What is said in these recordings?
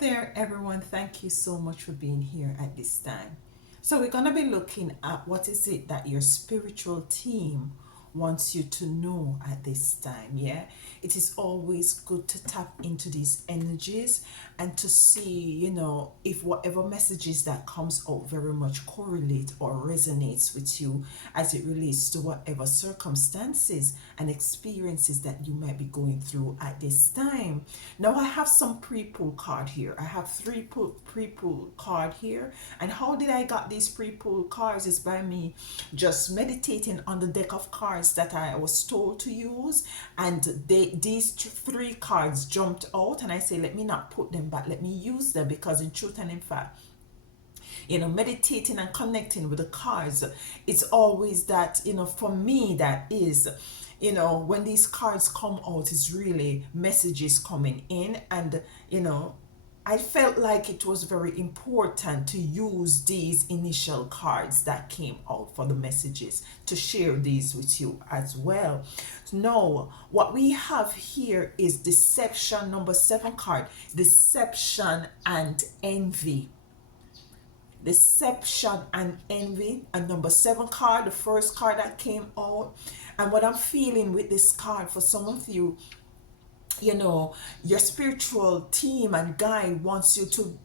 there, everyone. Thank you so much for being here at this time. So, we're going to be looking at what is it that your spiritual team wants you to know at this time. Yeah, it is always good to tap into these energies and to see, if whatever messages that comes out very much correlate or resonates with you as it relates to whatever circumstances and experiences that you might be going through at this time. Now, I have some pre-pull card here. I have three pre-pull card here. And how did I got these pre-pull cards is by me just meditating on the deck of cards that I was told to use, and these three cards jumped out, and I say, let me not put them back, let me use them, because in truth and in fact, meditating and connecting with the cards, it's always that, for me, that is, when these cards come out, it's really messages coming in, and I felt like it was very important to use these initial cards that came out for the messages to share these with you as well. Now, what we have here is deception, number 7 card, deception and envy. Deception and envy, and number 7 card, the first card that came out. And what I'm feeling with this card, for some of you, your spiritual team and guide wants you to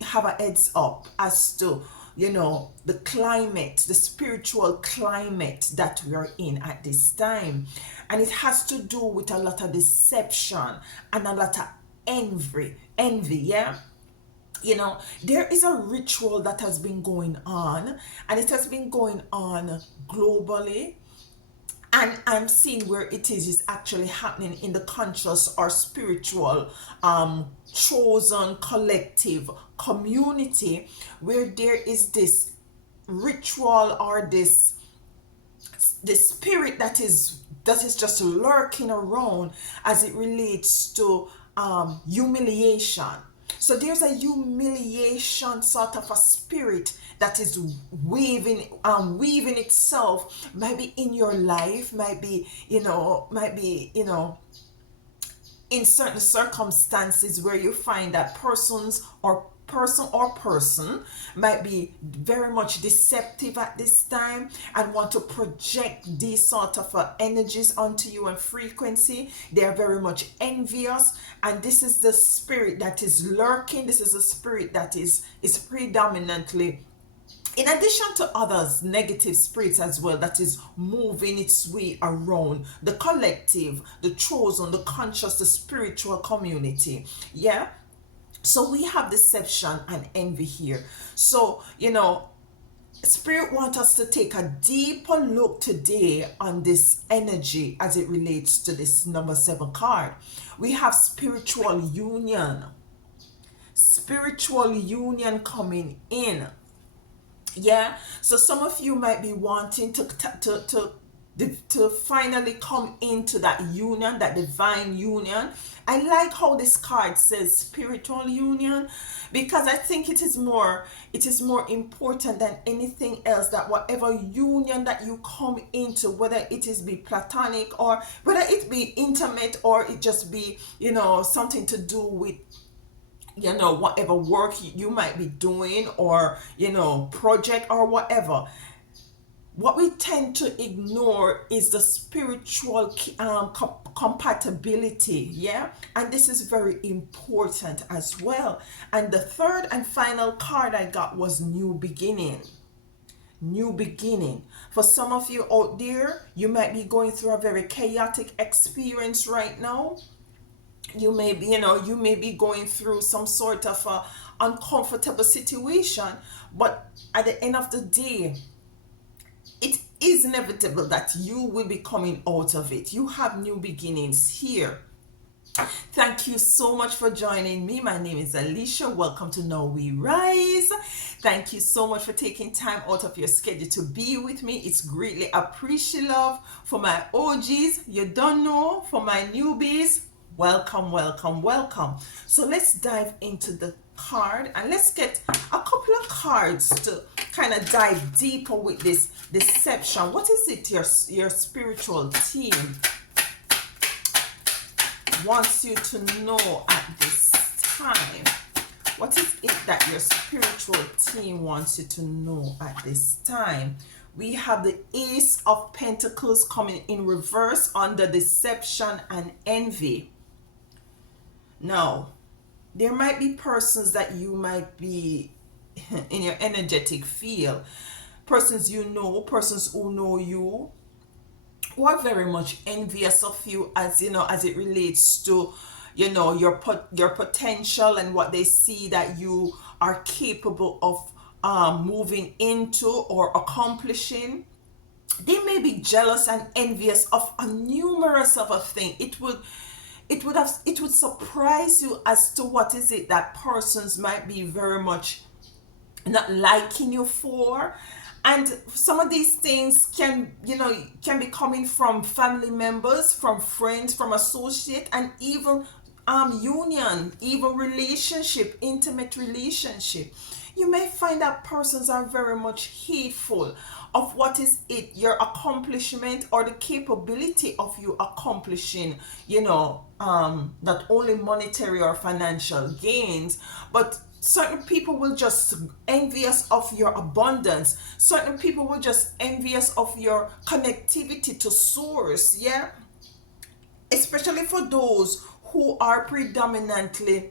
have a heads up as to the climate, the spiritual climate that we are in at this time, and it has to do with a lot of deception and a lot of envy. Yeah, there is a ritual that has been going on, and it has been going on globally. And I'm seeing where it is actually happening in the conscious or spiritual chosen collective community, where there is this ritual or this spirit that is just lurking around as it relates to humiliation. So there's a humiliation sort of a spirit that is weaving itself, maybe in your life, might be in certain circumstances where you find that person might be very much deceptive at this time and want to project these sort of energies onto you and frequency. They are very much envious, and this is the spirit that is lurking. This is a spirit that is predominantly, in addition to others, negative spirits as well, that is moving its way around the collective, the chosen, the conscious, the spiritual community. Yeah. So we have deception and envy here. So, Spirit wants us to take a deeper look today on this energy as it relates to this number 7 card. We have spiritual union. Spiritual union coming in. Yeah. So some of you might be wanting to finally come into that union, that divine union. I like how this card says spiritual union, because I think it is more important than anything else that whatever union that you come into, whether it is be platonic or whether it be intimate or it just be something to do with whatever work you might be doing, or project or whatever. What we tend to ignore is the spiritual compatibility, yeah? And this is very important as well. And the third and final card I got was new beginning. New beginning. For some of you out there, you might be going through a very chaotic experience right now. You may be going through some sort of uncomfortable situation, but at the end of the day, it is inevitable that you will be coming out of it. You have new beginnings here. Thank you so much for joining me. My name is Alicia. Welcome to Now We Rise. Thank you so much for taking time out of your schedule to be with me. It's greatly appreciated. For my OGs, you don't know. For my newbies, welcome, welcome, welcome. So let's dive into the card, and let's get a couple of cards to kind of dive deeper with this deception. What is it your spiritual team wants you to know at this time? What is it that your spiritual team wants you to know at this time? We have the Ace of Pentacles coming in reverse under deception and envy. Now, there might be persons that you might be in your energetic field, persons you know, persons who know you, who are very much envious of you, as you know, as it relates to, you know, your potential and what they see that you are capable of moving into or accomplishing. They may be jealous and envious of a numerous of a thing. It would surprise you as to what is it that persons might be very much not liking you for. And some of these things can, you know, can be coming from family members, from friends, from associate, and even union, even relationship, intimate relationship. You may find that persons are very much hateful of what is it, your accomplishment or the capability of you accomplishing, you know, not only monetary or financial gains, but certain people will just envious of your abundance. Certain people will just envious of your connectivity to source. Yeah, especially for those who are predominantly,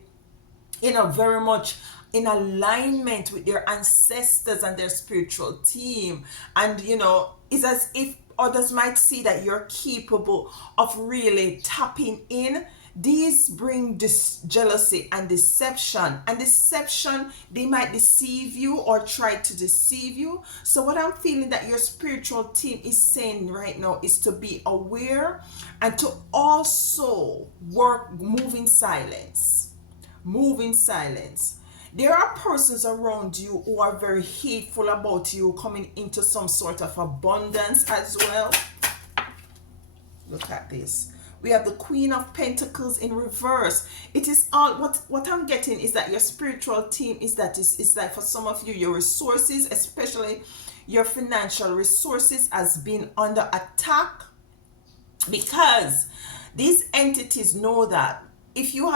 you know, very much in alignment with their ancestors and their spiritual team. And you know, it's as if others might see that you're capable of really tapping in. These bring this jealousy and deception. And deception, they might deceive you or try to deceive you. So what I'm feeling that your spiritual team is saying right now is to be aware and to also move in silence. Move in silence. There are persons around you who are very hateful about you coming into some sort of abundance as well. Look at this. We have the Queen of Pentacles in reverse. It is all what I'm getting is that your spiritual team is that for some of you, your resources, especially your financial resources, has been under attack, because these entities know that if you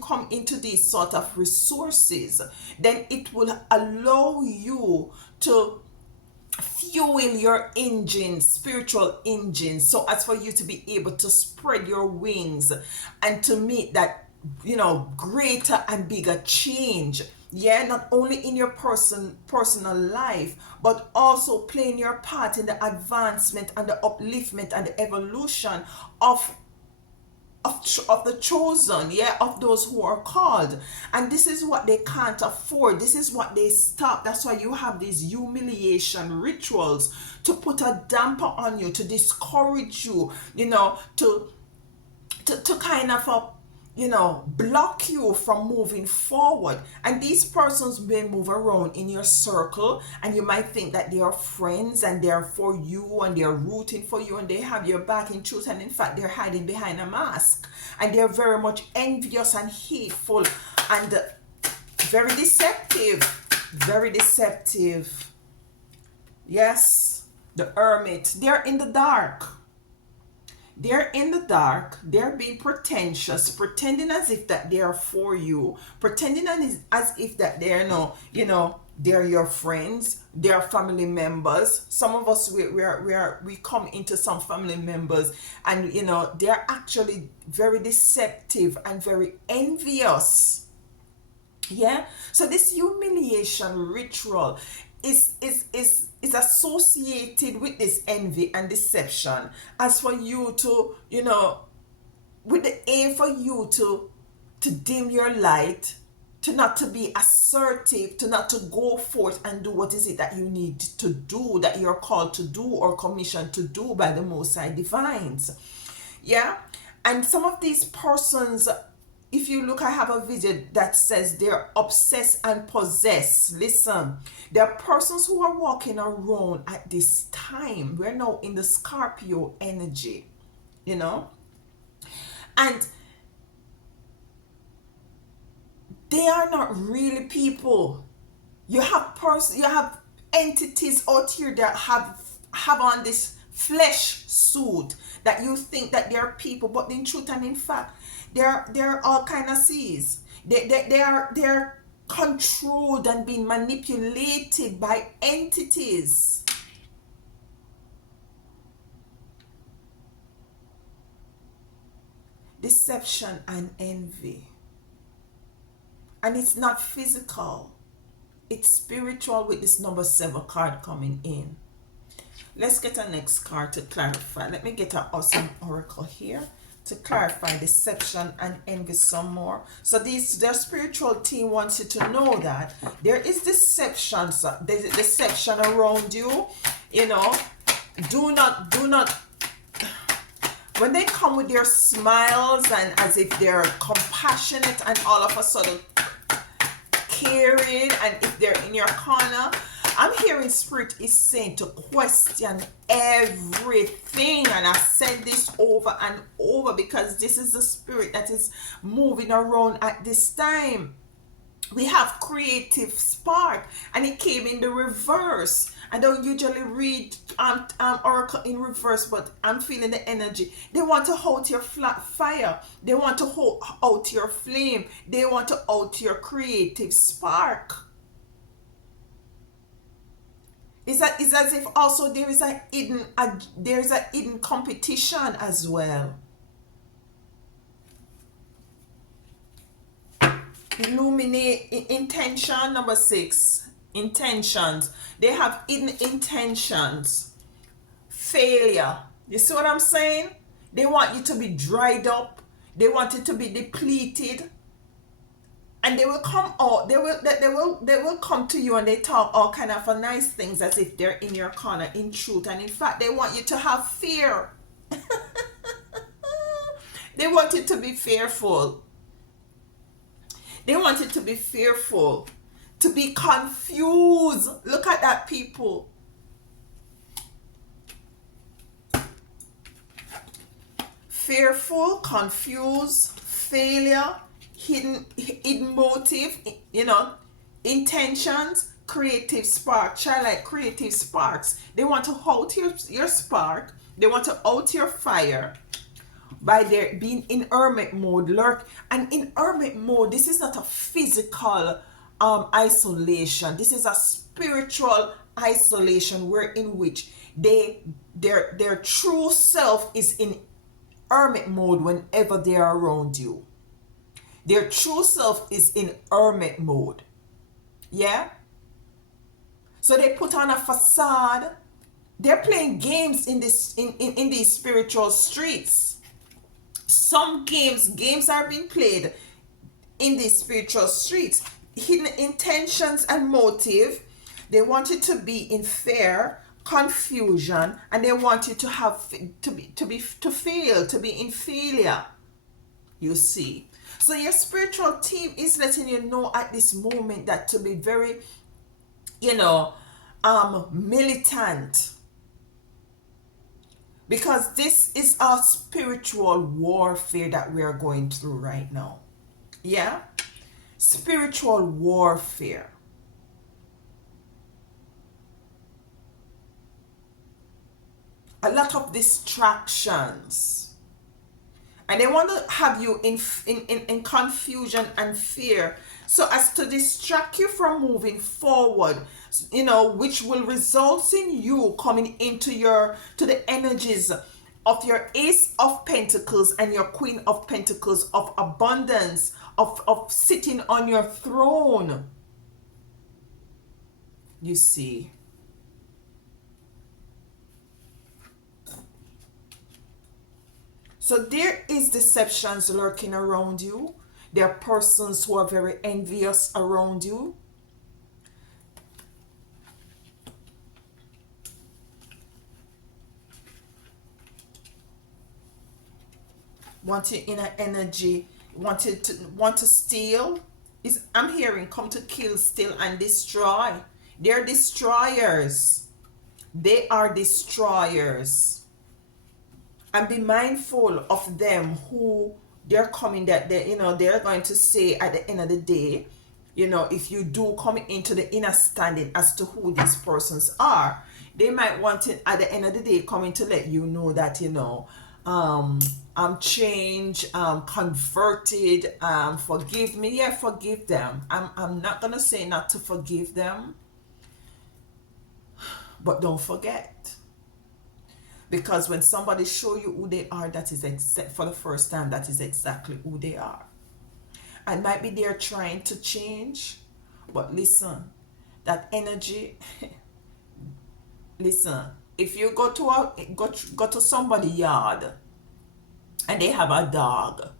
come into these sort of resources, then it will allow you to fuel your engine, spiritual engine, so as for you to be able to spread your wings and to meet that, you know, greater and bigger change. Yeah, not only in your personal life, but also playing your part in the advancement and the upliftment and the evolution of the chosen, yeah, of those who are called. And this is what they can't afford. This is what they stop. That's why you have these humiliation rituals to put a damper on you, to discourage you, you know, to kind of you know, block you from moving forward. And these persons may move around in your circle, and you might think that they are friends and they're for you and they're rooting for you and they have your back. In truth and in fact, they're hiding behind a mask, and they're very much envious and hateful and very deceptive. Very deceptive. Yes, the Hermit. They're in the dark. They're in the dark. They're being pretentious, pretending as if that they are for you, pretending as if that they're no, you know, they're your friends, they're family members. Some of us we come into some family members, and you know, they're actually very deceptive and very envious. Yeah. So this humiliation ritual is associated with this envy and deception, as for you to, you know, with the aim for you to dim your light, to not to be assertive, to not to go forth and do what is it that you need to do, that you're called to do or commissioned to do by the Most High Divines. Yeah. And some of these persons, if you look, I have a video that says they're obsessed and possessed. Listen, there are persons who are walking around at this time. We're now in the Scorpio energy, you know, and they are not really people. You have entities out here that have on this flesh suit that you think that they're people, but in truth and in fact, they're all kind of seas. controlled and being manipulated by entities. Deception and envy. And it's not physical, it's spiritual with this number 7 card coming in. Let's get a next card to clarify. Let me get an awesome oracle here to clarify deception and envy some more. So their spiritual team wants you to know that there is deception. So there's deception around you. You know, do not. When they come with their smiles and as if they're compassionate and all of a sudden caring, and if they're in your corner, I'm hearing Spirit is saying to question everything, and I send this over and over because this is the Spirit that is moving around at this time. We have creative spark, and it came in the reverse. I don't usually read oracle in reverse, but I'm feeling the energy. They want to hold your fire. They want to hold out your flame. They want to out your creative spark. It's as if also there is a hidden competition as well. Illuminate intention, number 6. Intentions. They have hidden intentions. Failure. You see what I'm saying? They want you to be dried up. They want you to be depleted. And they will come out, they will come to you and they talk all kind of nice things as if they're in your corner in truth. And in fact, they want you to have fear. They want you to be fearful. They want you to be fearful, to be confused. Look at that, people. Fearful, confused, failure, hidden motive, you know, intentions, creative spark. Childlike creative sparks. They want to out your spark. They want to out your fire by their being in hermit mode, lurk. And in hermit mode, this is not a physical isolation. This is a spiritual isolation, where in which their true self is in hermit mode whenever they are around you. Their true self is in hermit mode. Yeah? So they put on a facade. They're playing games in these spiritual streets. Some games are being played in these spiritual streets. Hidden intentions and motive. They want you to be in fear, confusion, and they want you to have to fail, to be in failure. You see. So your spiritual team is letting you know at this moment that to be very, militant. Because this is our spiritual warfare that we are going through right now. Yeah? Spiritual warfare. A lot of distractions. And they want to have you in confusion and fear, so as to distract you from moving forward, which will result in you coming into to the energies of your Ace of Pentacles and your Queen of Pentacles, of abundance, of sitting on your throne. You see. So there is deceptions lurking around you. There are persons who are very envious around you. Want you in an energy, want to steal. I'm hearing come to kill, steal, and destroy. They're destroyers. They are destroyers. And be mindful of them who they're coming, that they're going to say at the end of the day, if you do come into the inner standing as to who these persons are, they might want it at the end of the day coming to let you know that, um I'm changed, converted, forgive me. Yeah, forgive them. I'm not gonna say not to forgive them, but don't forget. Because when somebody show you who they are, that is except for the first time, that is exactly who they are. And might be they're trying to change, but listen, that energy, listen, if you go to somebody yard and they have a dog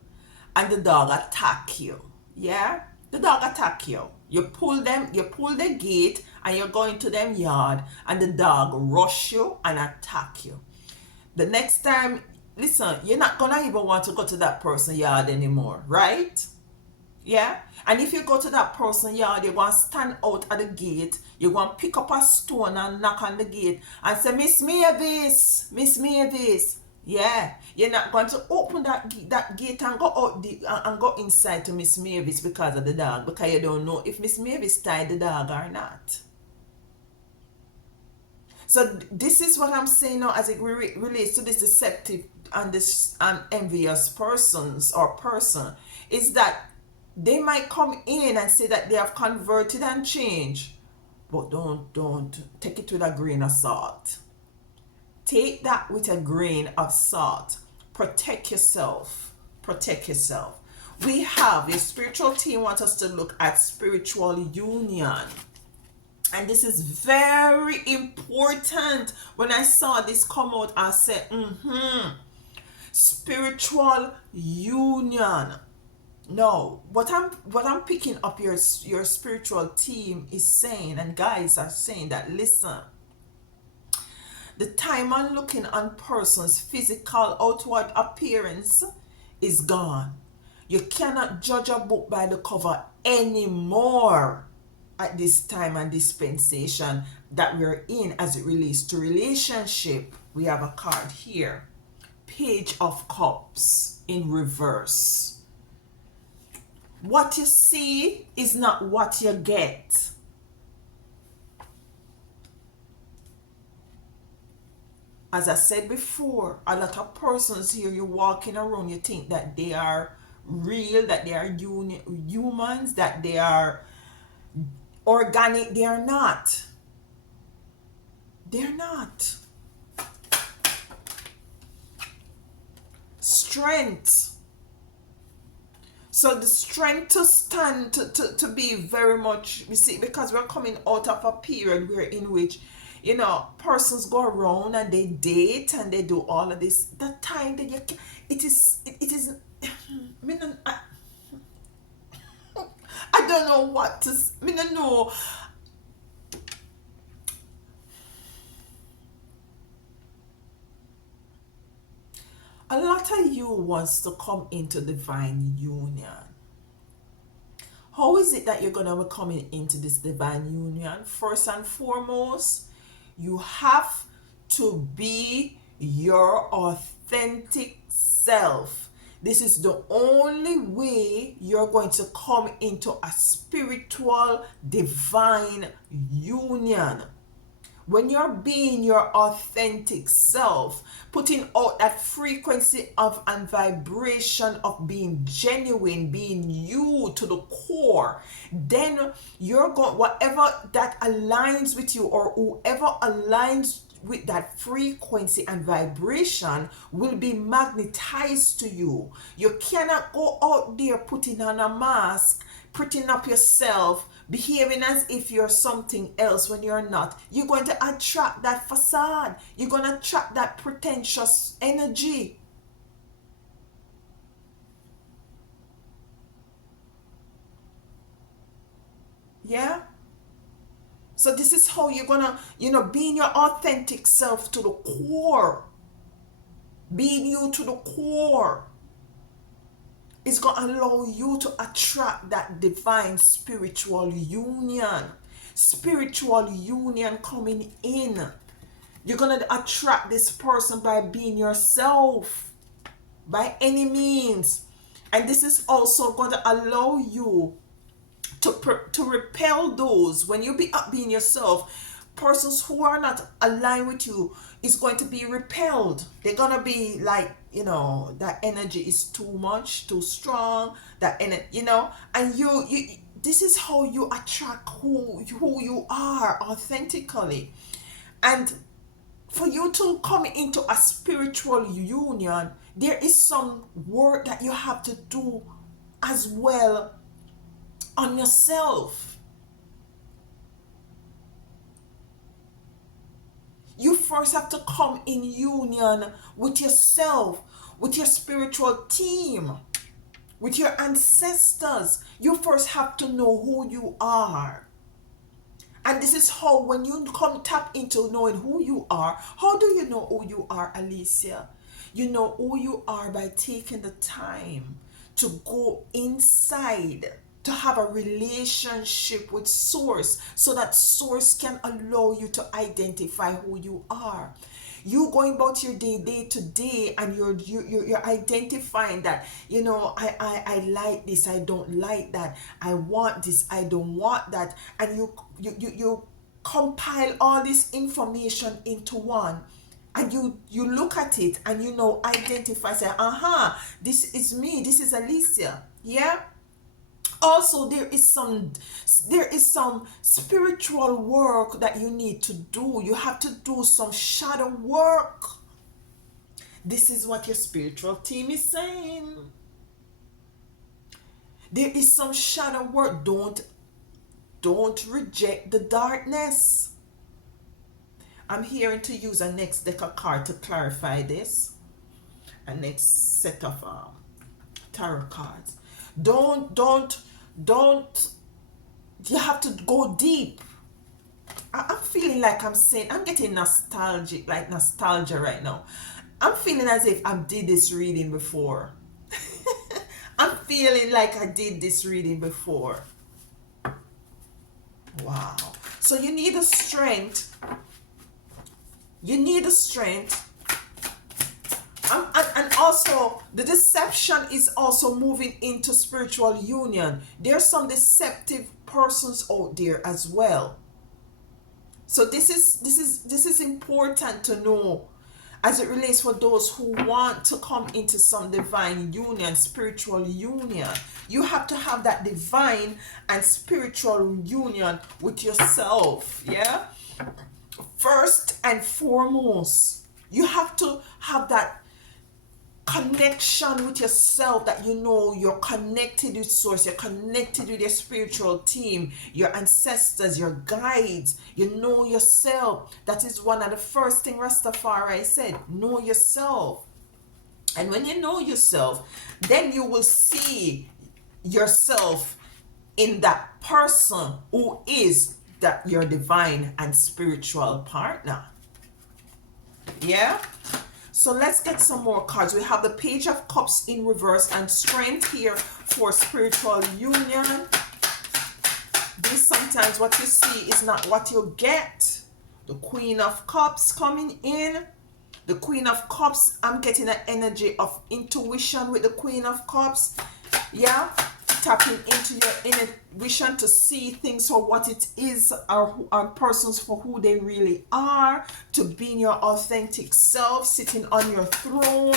and the dog attack you, yeah, the dog attack you, you pull the gate and you're going to them yard and the dog rush you and attack you. The next time, listen, you're not gonna even want to go to that person yard anymore, right? Yeah. And if you go to that person yard, you're going to stand out at the gate. You're going to pick up a stone and knock on the gate and say, Miss Mavis, Miss Mavis. Yeah. You're not going to open that gate and go out and go inside to Miss Mavis because of the dog, because you don't know if Miss Mavis tied the dog or not. So this is what I'm saying now as it relates to this deceptive and this envious persons or person, is that they might come in and say that they have converted and changed, but don't take it with a grain of salt. Take that with a grain of salt. Protect yourself. Protect yourself. We have the spiritual team wants us to look at spiritual union. And this is very important. When I saw this come out, I said, spiritual union. No, what I'm picking up your spiritual team is saying, and guys are saying that, listen, the time on looking on person's physical outward appearance is gone. You cannot judge a book by the cover anymore at this time and dispensation that we're in as it relates to relationship. We have a card here, Page of Cups in reverse. What you see is not what you get. As I said before, a lot of persons here, you're walking around, you think that they are real, that they are humans, that they are organic. They are not. They're not. Strength. So the strength to stand, to be very much, you see, because we're coming out of a period where in which, persons go around and they date and they do all of this. The time that it is, I don't know what to, I don't know. A lot of you wants to come into divine union. How is it that you're going to be coming into this divine union? First and foremost, you have to be your authentic self. This is the only way you're going to come into a spiritual divine union. When you're being your authentic self, putting out that frequency of and vibration of being genuine, being you to the core, then you're going, whatever that aligns with you or whoever aligns with that frequency and vibration will be magnetized to you. You cannot go out there putting on a mask, prettying up yourself, behaving as if you're something else when you're not. You're going to attract that facade. You're going to attract that pretentious energy. Yeah? So this is how you're gonna, being your authentic self to the core. Being you to the core is going to allow you to attract that divine spiritual union. Spiritual union coming in. You're going to attract this person by being yourself. By any means. And this is also going to allow you to repel those, when you be up being yourself, Persons who are not aligned with you is going to be repelled. They're gonna be like, that energy is too much, too strong, that energy, and you this is how you attract who you are authentically. And for you to come into a spiritual union, there is some work that you have to do as well on yourself. You first have to come in union with yourself, with your spiritual team, with your ancestors. You first have to know who you are. And this is how, when you come tap into knowing who you are, how do you know who you are, Alicia? You know who you are by taking the time to go inside, to have a relationship with Source, so that Source can allow you to identify who you are. You going about your day to day, and you're identifying that, I like this, I don't like that, I want this, I don't want that, and you compile all this information into one, and you look at it, and identify, say, this is me, this is Alicia. Yeah. Also, there is some spiritual work that you need to do. You have to do some shadow work. This is what your spiritual team is saying. There is some shadow work. Don't reject the darkness. I'm hearing to use a next deck of cards to clarify this. A next set of tarot cards. Don't, you have to go deep. I'm feeling like I'm getting nostalgic, like nostalgia right now. I'm feeling as if I did this reading before. I'm feeling like I did this reading before. Wow. So you need the strength. You need the strength. And also, the deception is also moving into spiritual union. There's some deceptive persons out there as well. So this is important to know, as it relates for those who want to come into some divine union, spiritual union. You have to have that divine and spiritual union with yourself. Yeah. First and foremost, you have to have that connection with yourself, that you're connected with Source, you're connected with your spiritual team, your ancestors, your guides. You know yourself. That is one of the first thing Rastafari said. Know yourself. And when you know yourself, then you will see yourself in that person who is that your divine and spiritual partner. Yeah. So let's get some more cards. We have the Page of Cups in reverse and Strength here for spiritual union. This sometimes what you see is not what you get. The Queen of Cups coming in. The Queen of Cups, I'm getting an energy of intuition with the Queen of Cups. Yeah. Tapping into your intuition to see things for what it is, or persons for who they really are, to being your authentic self, sitting on your throne.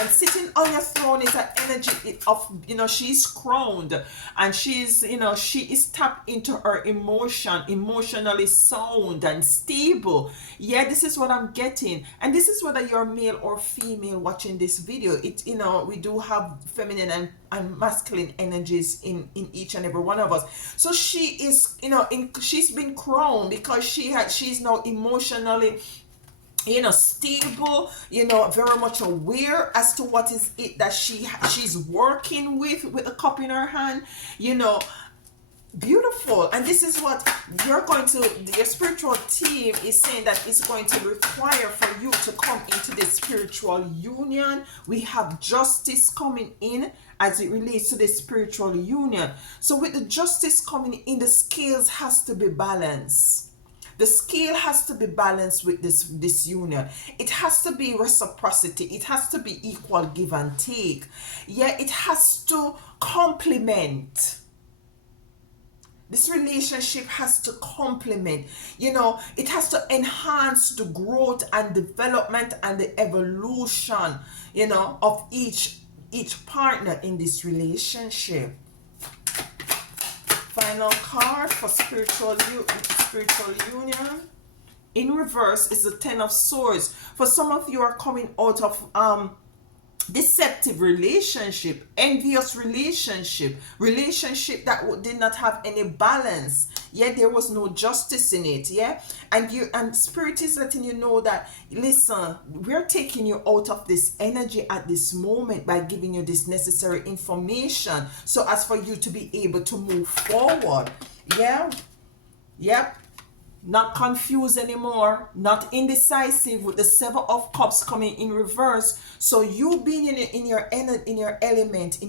And sitting on your throne is an energy of, she's crowned, and she's, she is tapped into her emotionally sound and stable. Yeah, this is what I'm getting. And this is whether you're male or female watching this video. We do have feminine and masculine energies in each and every one of us. So she is, she's been crowned because she's now emotionally stable, very much aware as to what is it that she's working with a cup in her hand, beautiful. And this is what your spiritual team is saying, that it's going to require for you to come into this spiritual union. We have Justice coming in as it relates to this spiritual union. So with the Justice coming in, the scales has to be balanced. The scale has to be balanced with this union. It has to be reciprocity. It has to be equal give and take. Yeah, it has to complement. This relationship has to complement, it has to enhance the growth and development and the evolution, of each partner in this relationship. Final card for spiritual union. In reverse is the Ten of Swords. For some of you are coming out of deceptive relationship, envious relationship that did not have any balance. Yeah, there was no justice in it. Yeah, and spirit is letting you know that, listen, we're taking you out of this energy at this moment by giving you this necessary information so as for you to be able to move forward. Yeah. Yep. Not confused anymore, not indecisive, with the Seven of Cups coming in reverse. So you being in your element, in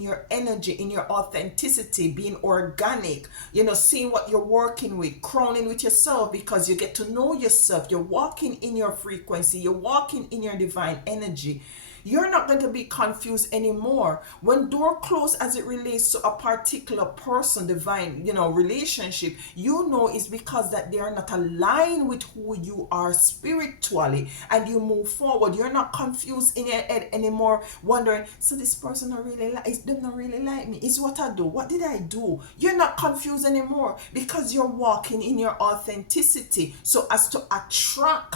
your energy, in your authenticity, being organic, seeing what you're working with, crowning with yourself, because you get to know yourself. You're walking in your frequency, you're walking in your divine energy. You're not going to be confused anymore. When door closed as it relates to a particular person, divine, relationship, it's because that they are not aligned with who you are spiritually, and you move forward. You're not confused in your head anymore, wondering, so this person not really they not really like me. Is what I do. What did I do? You're not confused anymore because you're walking in your authenticity, so as to attract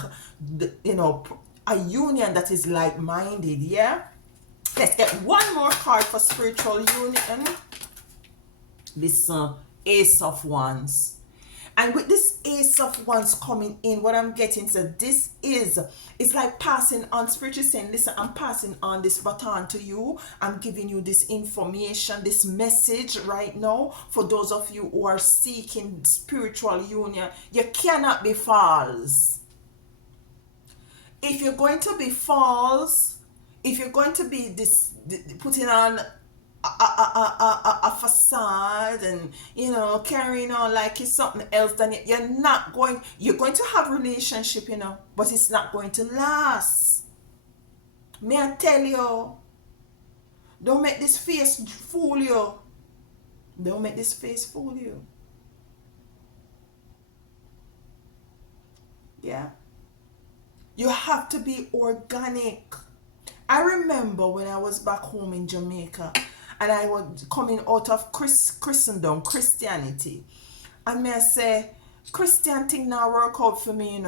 a union that is like-minded. Yeah, let's get one more card for spiritual union. This Ace of Wands. And with this Ace of Wands coming in, what I'm getting to this it's like passing on. Spirit is saying, listen, I'm passing on this baton to you. I'm giving you this information, this message right now for those of you who are seeking spiritual union. You cannot be false. If you're going to be false, if you're going to be putting on a facade and carrying on like it's something else, then you're going to have relationship, but it's not going to last. May I tell you, don't make this face fool you. Don't make this face fool you. Yeah. You have to be organic. I remember when I was back home in Jamaica and I was coming out of Christendom, Christianity. And me I say, Christian thing now work out for me,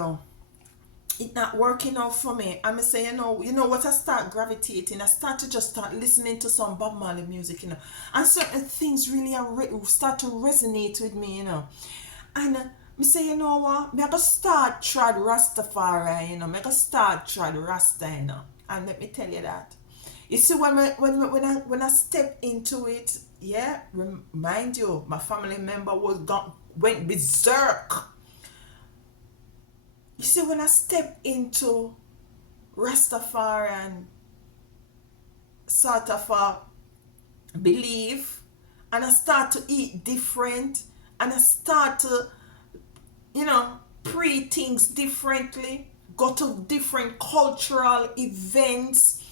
It not working out for me. And I say, what, I start gravitating. I start to just start listening to some Bob Marley music, And certain things really start to resonate with me, And me say, you know what? Me I go start try Rastafari, Me I go start try Rasta, And let me tell you that. You see, when I step into it, yeah, remind you, my family member went berserk. You see, when I step into Rastafari and sort of a belief, and I start to eat different, and I start to pray things differently, go to different cultural events,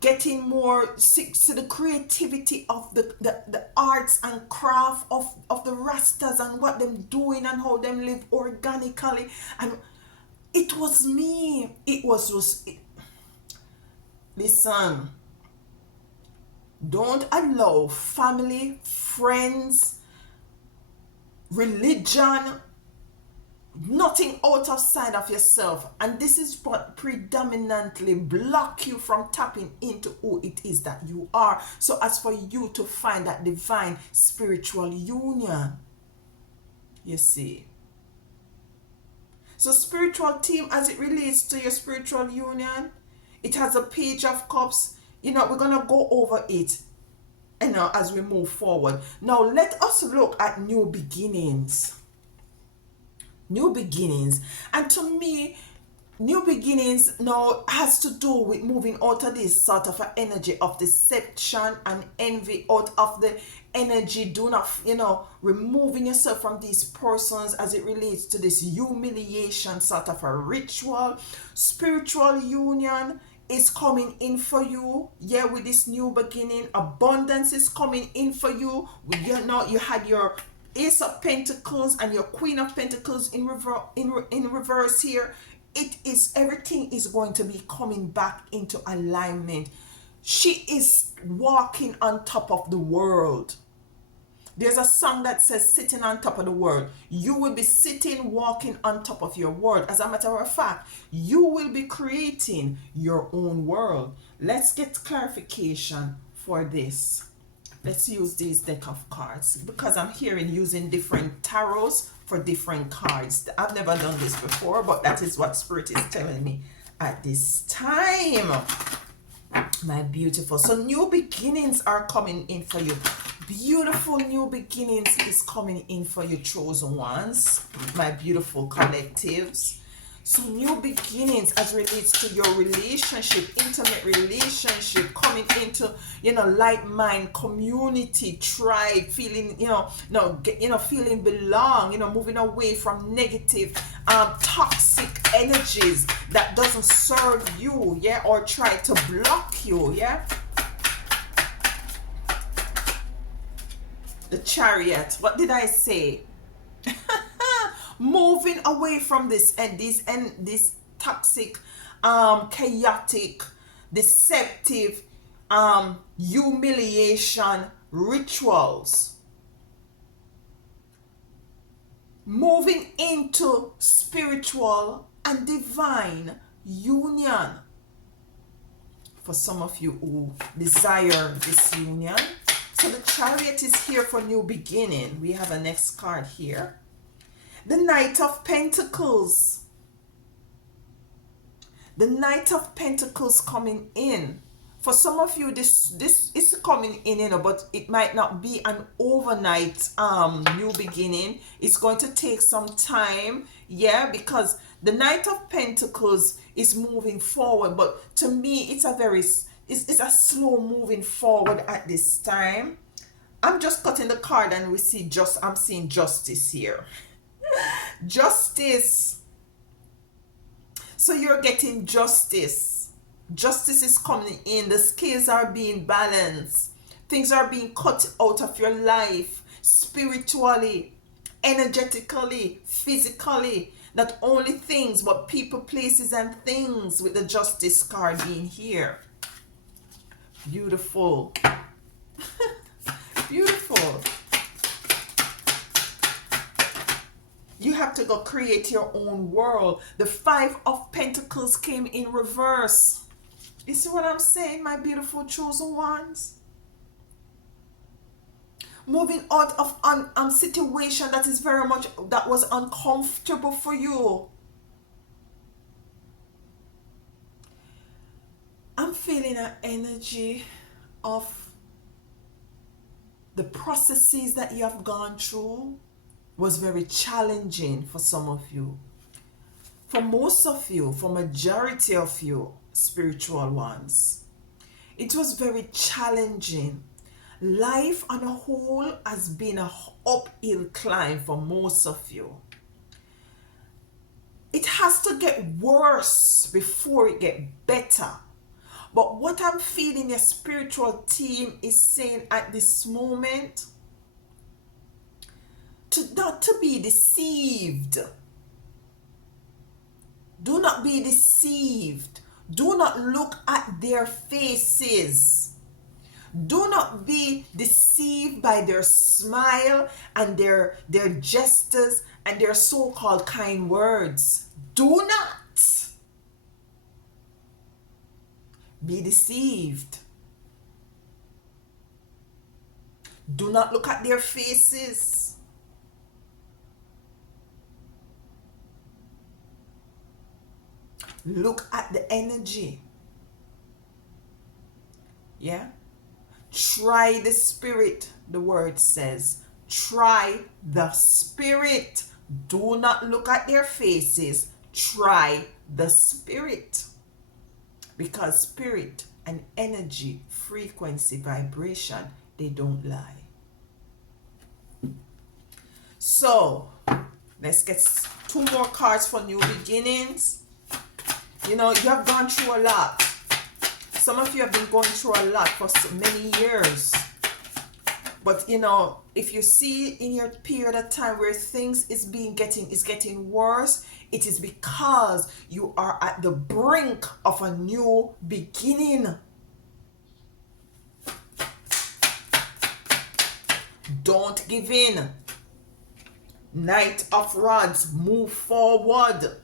getting more to the creativity of the arts and craft of the Rastas and what them doing and how them live organically. And it was me. Listen, don't allow family, friends, religion, nothing outside of yourself, and this is what predominantly block you from tapping into who it is that you are, so as for you to find that divine spiritual union. You see, so spiritual team, as it relates to your spiritual union, it has a Page of Cups. We're gonna go over it as we move forward. Now let us look at new beginnings. And to me, new beginnings now has to do with moving out of this sort of an energy of deception and envy, out of the energy, do not, removing yourself from these persons as it relates to this humiliation sort of a ritual. Spiritual union is coming in for you, yeah, with this new beginning. Abundance is coming in for you. You had your Ace of Pentacles and your Queen of Pentacles in reverse here, it is, everything is going to be coming back into alignment. She is walking on top of the world. There's a song that says sitting on top of the world. You will be sitting, walking on top of your world. As a matter of fact, you will be creating your own world. Let's get clarification for this. Let's use these deck of cards because I'm hearing using different tarots for different cards. I've never done this before, but that is what Spirit is telling me at this time. My beautiful. So new beginnings are coming in for you. Beautiful new beginnings is coming in for you, chosen ones, my beautiful collectives. So new beginnings as relates to your relationship, intimate relationship, coming into, like mind, community, tribe, feeling, feeling belong, moving away from negative, toxic energies that doesn't serve you, yeah, or try to block you, yeah. The Chariot, what did I say? Moving away from this toxic, chaotic, deceptive, humiliation rituals. Moving into spiritual and divine union. For some of you who desire this union. So the Chariot is here for new beginning. We have a next card here. The Knight of Pentacles. The Knight of Pentacles coming in. For some of you, this is coming in, but it might not be an overnight new beginning. It's going to take some time, yeah, because the Knight of Pentacles is moving forward, but to me, it's a slow moving forward at this time. I'm just cutting the card and I'm seeing justice here. Justice. So you're getting justice. Justice is coming in. The scales are being balanced. Things are being cut out of your life spiritually, energetically, physically. Not only things, but people, places, and things, with the Justice card being here. Beautiful. Beautiful. You have to go create your own world. The Five of Pentacles came in reverse. You see what I'm saying, my beautiful chosen ones? Moving out of a situation that is that was uncomfortable for you. I'm feeling an energy of the processes that you have gone through was very challenging for some of you. For most of you, for majority of you, spiritual ones, it was very challenging. Life on a whole has been an uphill climb for most of you. It has to get worse before it gets better. But what I'm feeling your spiritual team is saying at this moment, not to be deceived. Do not be deceived. Do not look at their faces. Do not be deceived by their smile and their gestures and their so-called kind words. Do not be deceived. Do not look at their faces. Look at the energy. Yeah? Try the spirit, the word says. Try the spirit. Do not look at their faces. Try the spirit. Because spirit and energy, frequency, vibration, they don't lie. So, let's get 2 more cards for new beginnings. You know, you have gone through a lot. Some of you have been going through a lot for so many years. But if you see in your period of time where things is getting worse, it is because you are at the brink of a new beginning. Don't give in. Knight of Rods, move forward.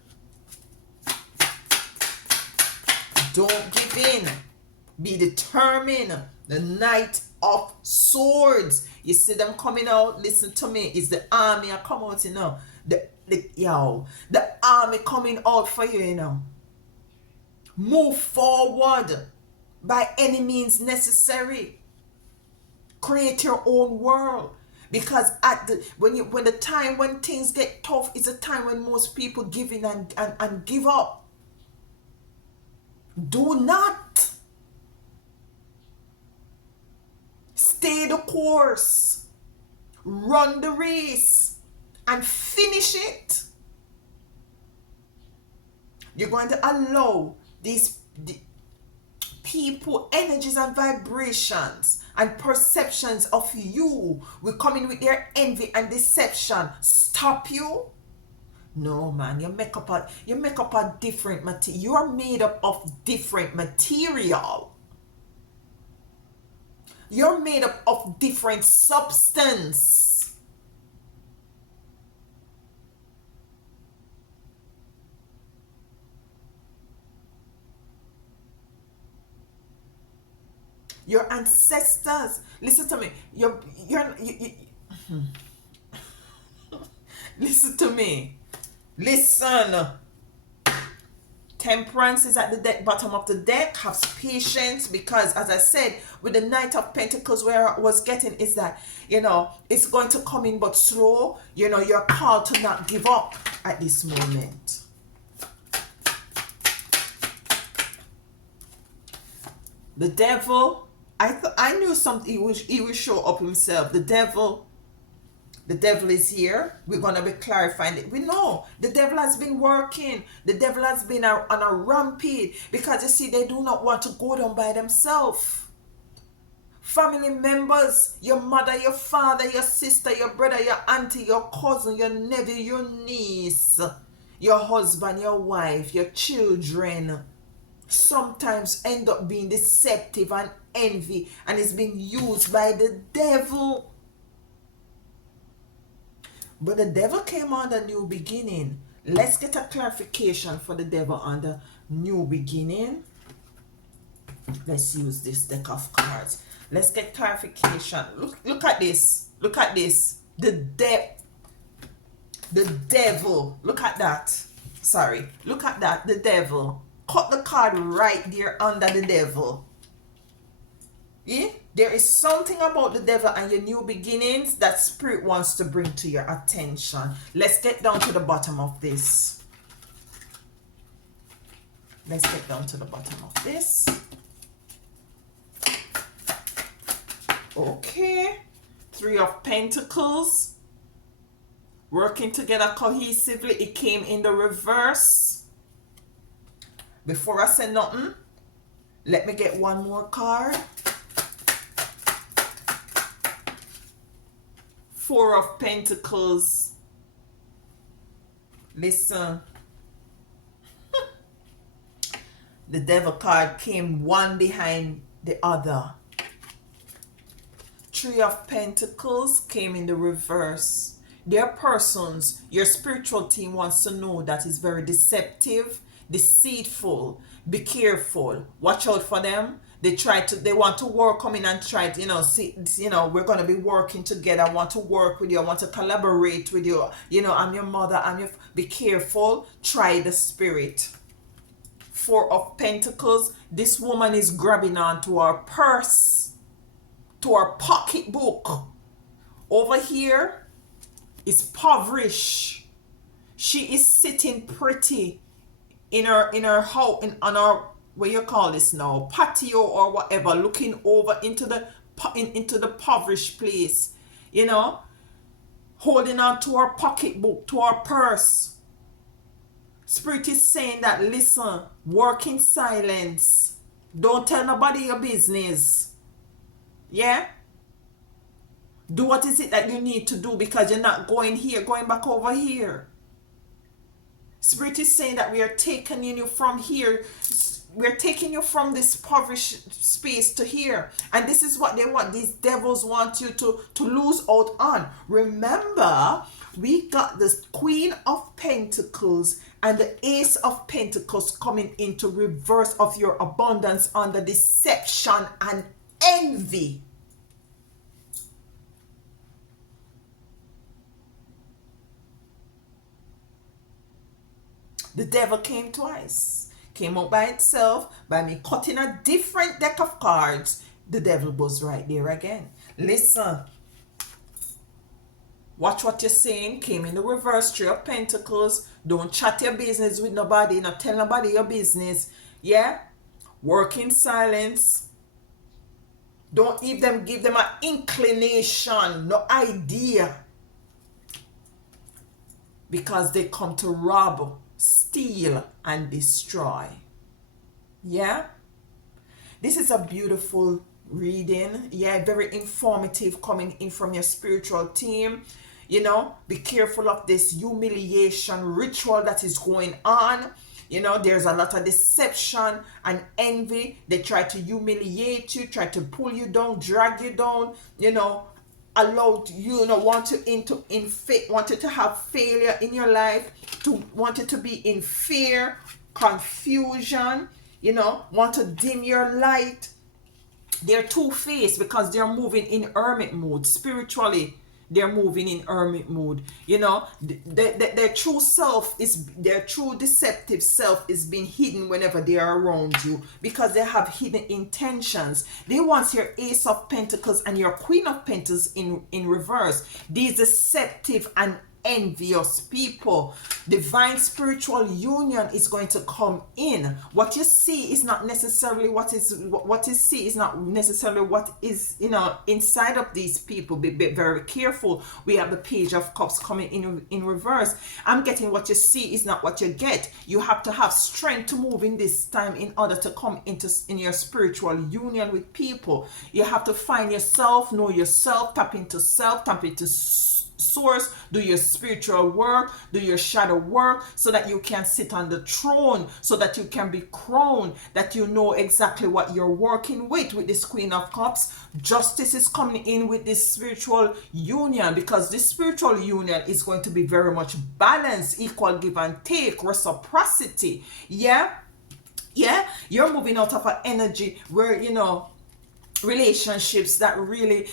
Don't give in. Be determined. The Knight of Swords. You see them coming out. Listen to me. It's the army are come out, The army coming out for you, Move forward by any means necessary. Create your own world. Because when the time when things get tough is a time when most people give in and give up. Do not. Stay the course. Run the race and finish it. You're going to allow these people, energies and vibrations and perceptions of you will come in with their envy and deception. Stop you? No, man. You make up a different material. You are made up of different material. You're made up of different substance. Your ancestors, listen to me. Listen to me. Listen. Temperance is at the bottom of the deck. Have patience, because as I said, with the Knight of Pentacles, where I was getting is that, it's going to come in but slow. You're called to not give up at this moment. The Devil, I knew something, he will show up himself. The devil is here. We're going to be clarifying it. We know the devil has been working. The devil has been on a rampage, because you see, they do not want to go down by themselves. Family members, your mother, your father, your sister, your brother, your auntie, your cousin, your nephew, your niece, your husband, your wife, your children, sometimes end up being deceptive and envy, and it's being used by the devil. But the devil came on the new beginning. Let's get a clarification for the devil on the new beginning. Let's use this deck of cards. Let's get clarification. Look at this. Look at this. The devil. Look at that. Sorry. Look at that. The devil. Cut the card right there under the devil. Yeah? There is something about the devil and your new beginnings that spirit wants to bring to your attention. Let's get down to the bottom of this. Let's get down to the bottom of this. Okay. Three of Pentacles. Working together cohesively. It came in the reverse. Before I say nothing, let me get one more card. Four of Pentacles. Listen. The devil card came one behind the other. Three of Pentacles came in the reverse. There are persons, your spiritual team wants to know that is very deceptive, deceitful. Be careful. Watch out for them. They want to work, come in and try to, see, we're going to be working together. I want to work with you. I want to collaborate with you. I'm your mother. Be careful. Try the spirit. Four of Pentacles. This woman is grabbing onto her purse, to her pocketbook. Over here is impoverished. She is sitting pretty in her house, on her, what you call this now, patio or whatever, looking over into the impoverished place, holding on to her pocketbook, to her purse. Spirit is saying that, listen, work in silence. Don't tell nobody your business. Yeah? Do what is it that you need to do, because you're not going here, going back over here. Spirit is saying that we are taking you from here. We're taking you from this impoverished space to here. And this is what they want. These devils want you to lose out on. Remember, we got the Queen of Pentacles and the Ace of Pentacles coming into reverse of your abundance under deception and envy. The devil came twice. Came out by itself, by me cutting a different deck of cards. The devil was right there again. Listen. Watch what you're saying. Came in the reverse, Three of Pentacles. Don't chat your business with nobody. Not tell nobody your business. Yeah? Work in silence. Don't even give them an inclination. No idea. Because they come to rob, steal, and destroy. Yeah? This is a beautiful reading. Yeah, very informative coming in from your spiritual team. You know, be careful of this humiliation ritual that is going on. You know, there's a lot of deception and envy. They try to humiliate you, try to pull you down, drag you down, you know, allow you, wanted to have failure in your life, wanted to be in fear, confusion, want to dim your light. They're two-faced because they're moving in hermit mode spiritually. They're moving in hermit mode. Their true self their true deceptive self is being hidden whenever they are around you, because they have hidden intentions. They want your Ace of Pentacles and your Queen of Pentacles in reverse. These deceptive and envious people. Divine spiritual union is going to come in. What you see is not necessarily what is not necessarily what is inside of these people. Be very careful. We have the Page of Cups coming in reverse. I'm getting what you see is not what you get. You have to have strength to move in this time in order to come in your spiritual union with people. You have to find yourself, know yourself, tap into source, do your spiritual work, do your shadow work, so that you can sit on the throne, so that you can be crowned, that you know exactly what you're working with this Queen of Cups. Justice is coming in with this spiritual union, because this spiritual union is going to be very much balanced, equal give and take, reciprocity. Yeah, you're moving out of an energy where relationships that really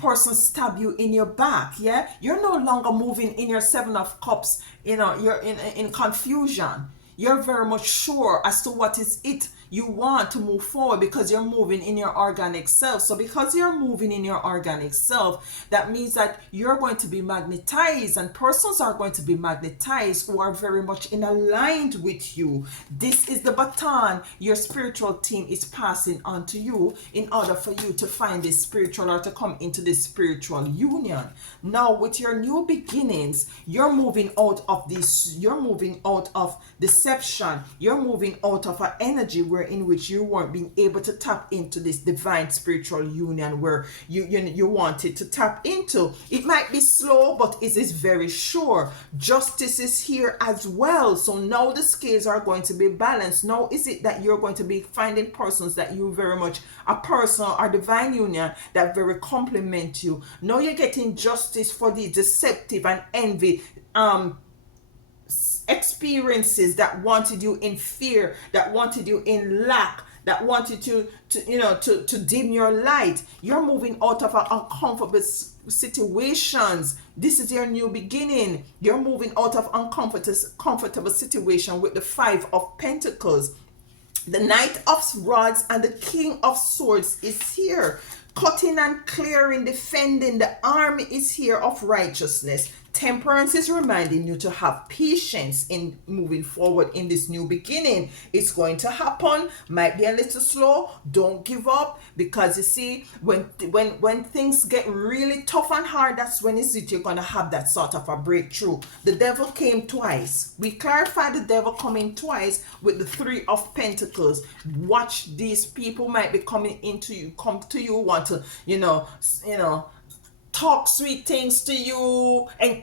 person stab you in your back. Yeah, you're no longer moving in your Seven of Cups. You're in confusion. You're very much sure as to what is it you want to move forward, because you're moving in your organic self. So because you're moving in your organic self, that means that you're going to be magnetized, and persons are going to be magnetized who are very much in aligned with you. This is the baton your spiritual team is passing on to you in order for you to find this spiritual, or to come into this spiritual union. Now with your new beginnings, you're moving out of deception. You're moving out of an energy in which you weren't being able to tap into this divine spiritual union where you wanted to tap into. It might be slow, but it is very sure. Justice is here as well. So now the scales are going to be balanced. Now is it that you're going to be finding persons that you very much, a person or divine union that very complement you. Now you're getting justice for the deceptive and envy experiences that wanted you in fear, that wanted you in lack, that wanted to dim your light. You're moving out of uncomfortable situations. This is your new beginning. You're moving out of uncomfortable situation with the Five of Pentacles. The Knight of Rods and the King of Swords is here. Cutting and clearing, defending. The army is here of righteousness. Temperance is reminding you to have patience in moving forward in this new beginning. It's going to happen. Might be a little slow. Don't give up, because you see, when things get really tough and hard, that's when you're going to have that sort of a breakthrough. The devil came twice. We clarified the devil coming twice with the Three of Pentacles. Watch, these people might be coming into you, come to you, want to, talk sweet things to you, and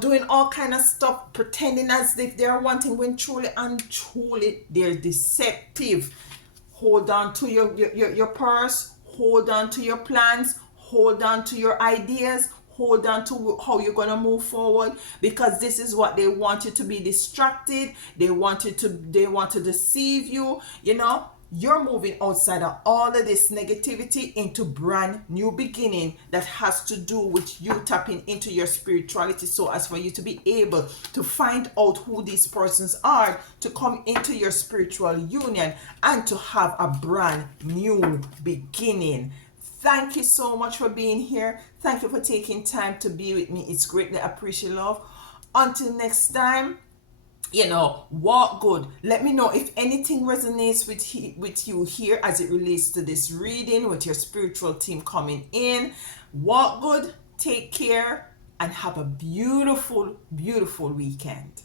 doing all kind of stuff, pretending as if they're wanting, when truly and truly they're deceptive. Hold on to your purse, hold on to your plans, hold on to your ideas, hold on to how you're going to move forward, because this is what they want you to be distracted. They want to deceive you. You're moving outside of all of this negativity into brand new beginning that has to do with you tapping into your spirituality, so as for you to be able to find out who these persons are, to come into your spiritual union and to have a brand new beginning. Thank you so much for being here. Thank you for taking time to be with me. It's greatly appreciated, love. Until next time, walk good. Let me know if anything resonates with you here as it relates to this reading with your spiritual team coming in. Walk good, take care, and have a beautiful, beautiful weekend.